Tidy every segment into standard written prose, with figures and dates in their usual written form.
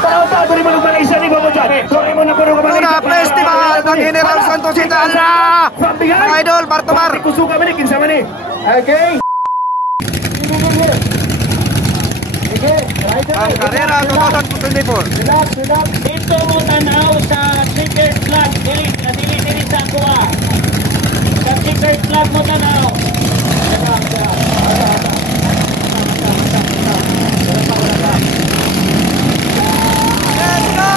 Tao-tao, dali mo naman isa ni Bobo John. Dali mo na po naman Una festival ng General Santos Italia. Mga idol, Bartomar. Kusuka man ni, kinsa man ni. Okay. Ang karera 2024. Dito mo tanaw sa secret flag. Dili sa kuha. Sa secret flag mo tanaw. Let's go!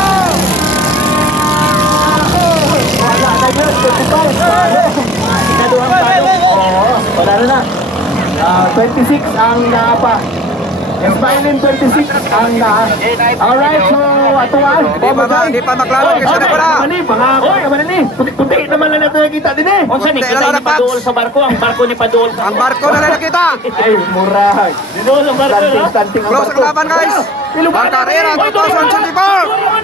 Ikaduhang talo. Wala na. 26 ang naapa. Smiling 26 ang na. Alright, so atuan. Di pa maklaro kasi na pala. Pangako naman ni. Puti naman lang natin nakita din eh. Kung saan kita ni Paduol sa barko, ang barko ni Paduol. Ang barko na lang nakita. Ay, murah. Paduol ang barko, no? Close ang laban, guys. Ang karera 2024.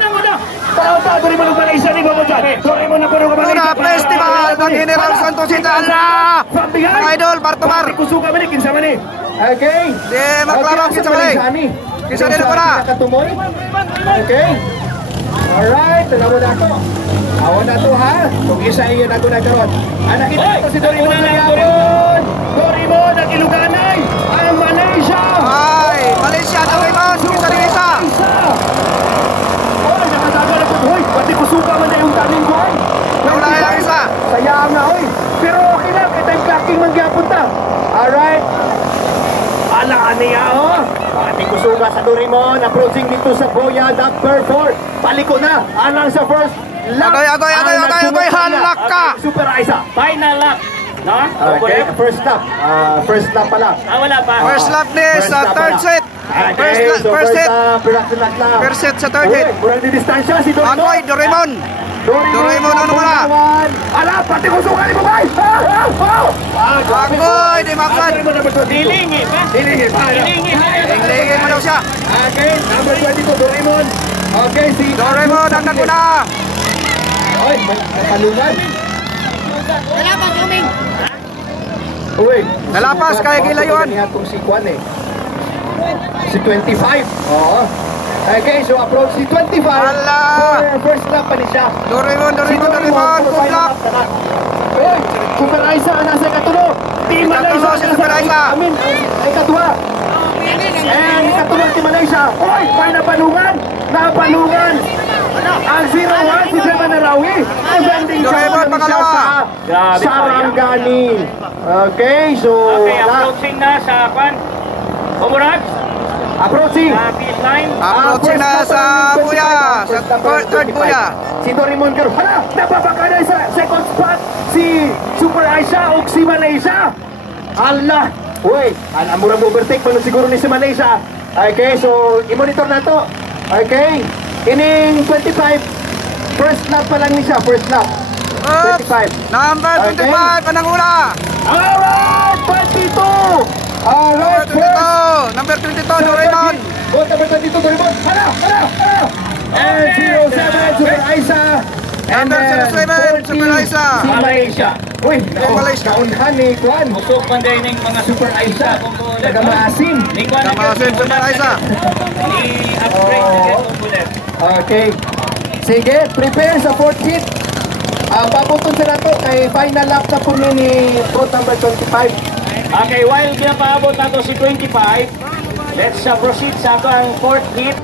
Tao-tao, dali mo naman isa ni Bobo John. Dali mo na po naman isa. Una festival ng General Santos Italia. Mga idol, Bartomar. Kusuka man ni, kinsa man ni. Okay. Di maklaro kinsa man ni. Kinsa din ako na. Okay. Alright, tanaw na ako. Awan na to ha. Kung isa iyan ako nagkaroon. Nakita ko si Dorimon na yapon. Dorimon ang Iluganay. Ang Malaysia. Ay, Malaysia, Dorimon. Kinsa din isa. Oh, nakataga na po. Hoy, pati kusuka man na yung taning ko. Wala lang isa. Sayang na, hoy. Pero okay lang. Kita yung blocking mangyapon ta. Alright. Ala niya, oh. Pati kusuka sa Dorimon. Approaching dito sa Boya, number 4. Paliko na. Alang sa first lap. Agoy, halak ka. Super Isa. Final lap. No? Okay, first lap. First lap pala. Wala pa. First lap ni sa third set. First set. First set sa third set. Murang di distansya si Dorimon. Agoy, Dorimon. Dorimon, ano mo na? Ala, pati kusuka ni Babay. Agoy, di makan. Dilingi pa. Dilingi pa. Lingin mo daw siya. Okay, number 22, Dorimon. Okay, si Dorimon, ang naguna. Oy, kalungan. Wala pa swimming. Uy, Nalapas kaya gilayuan. Itong si Kwan eh. Si 25. Oo. Okay, so approach si 25. Ala! For first lap pa ni siya. Dorimon, good luck. Uy, Super Isa nasa ikatulog. Team Malaysia si Super Isa. Amin, ay katuwa. And ikatulog si Malaysia. Uy, may napanungan. Napanungan. Ang 0-1 si Seman Narawi. Defending Dorimon, pangalawa. Sarangani. Okay, so Okay, approaching na sa Kwan. Umurag. approaching. Finish line. Approaching na sa Buya. Sa third Buya. Si Dorimon Garo. Hala, napapakada sa second spot si Super Aisha o si Malaysia. Allah. Uy, murang overtake pa nun siguro ni si Malaysia. Okay, so i-monitor na to. Okay. Ining 25. First lap pa lang ni siya. First lap. 25. Number 25, panangula. Alright, 22. Alright, Number 22, Dorimon. Go number 22, Dorimon. Hala. And 07, Super Aisa. Number 07, Super Aisa. Si Malaysia. Uy, Malaysia. kaunhan ni Kwan. Usok man din ng mga Super Aisa. Taga-maasin. Ni Kwan. Tamasin, Super Aisa. Ni-upgrade na kaya kumpulan. Okay. Sige, prepare sa fourth hit. Papuntun sila to kay final lap na po ni boat number 25. Okay, while pinapaabot nato si 25, let's proceed sa ang fourth hit.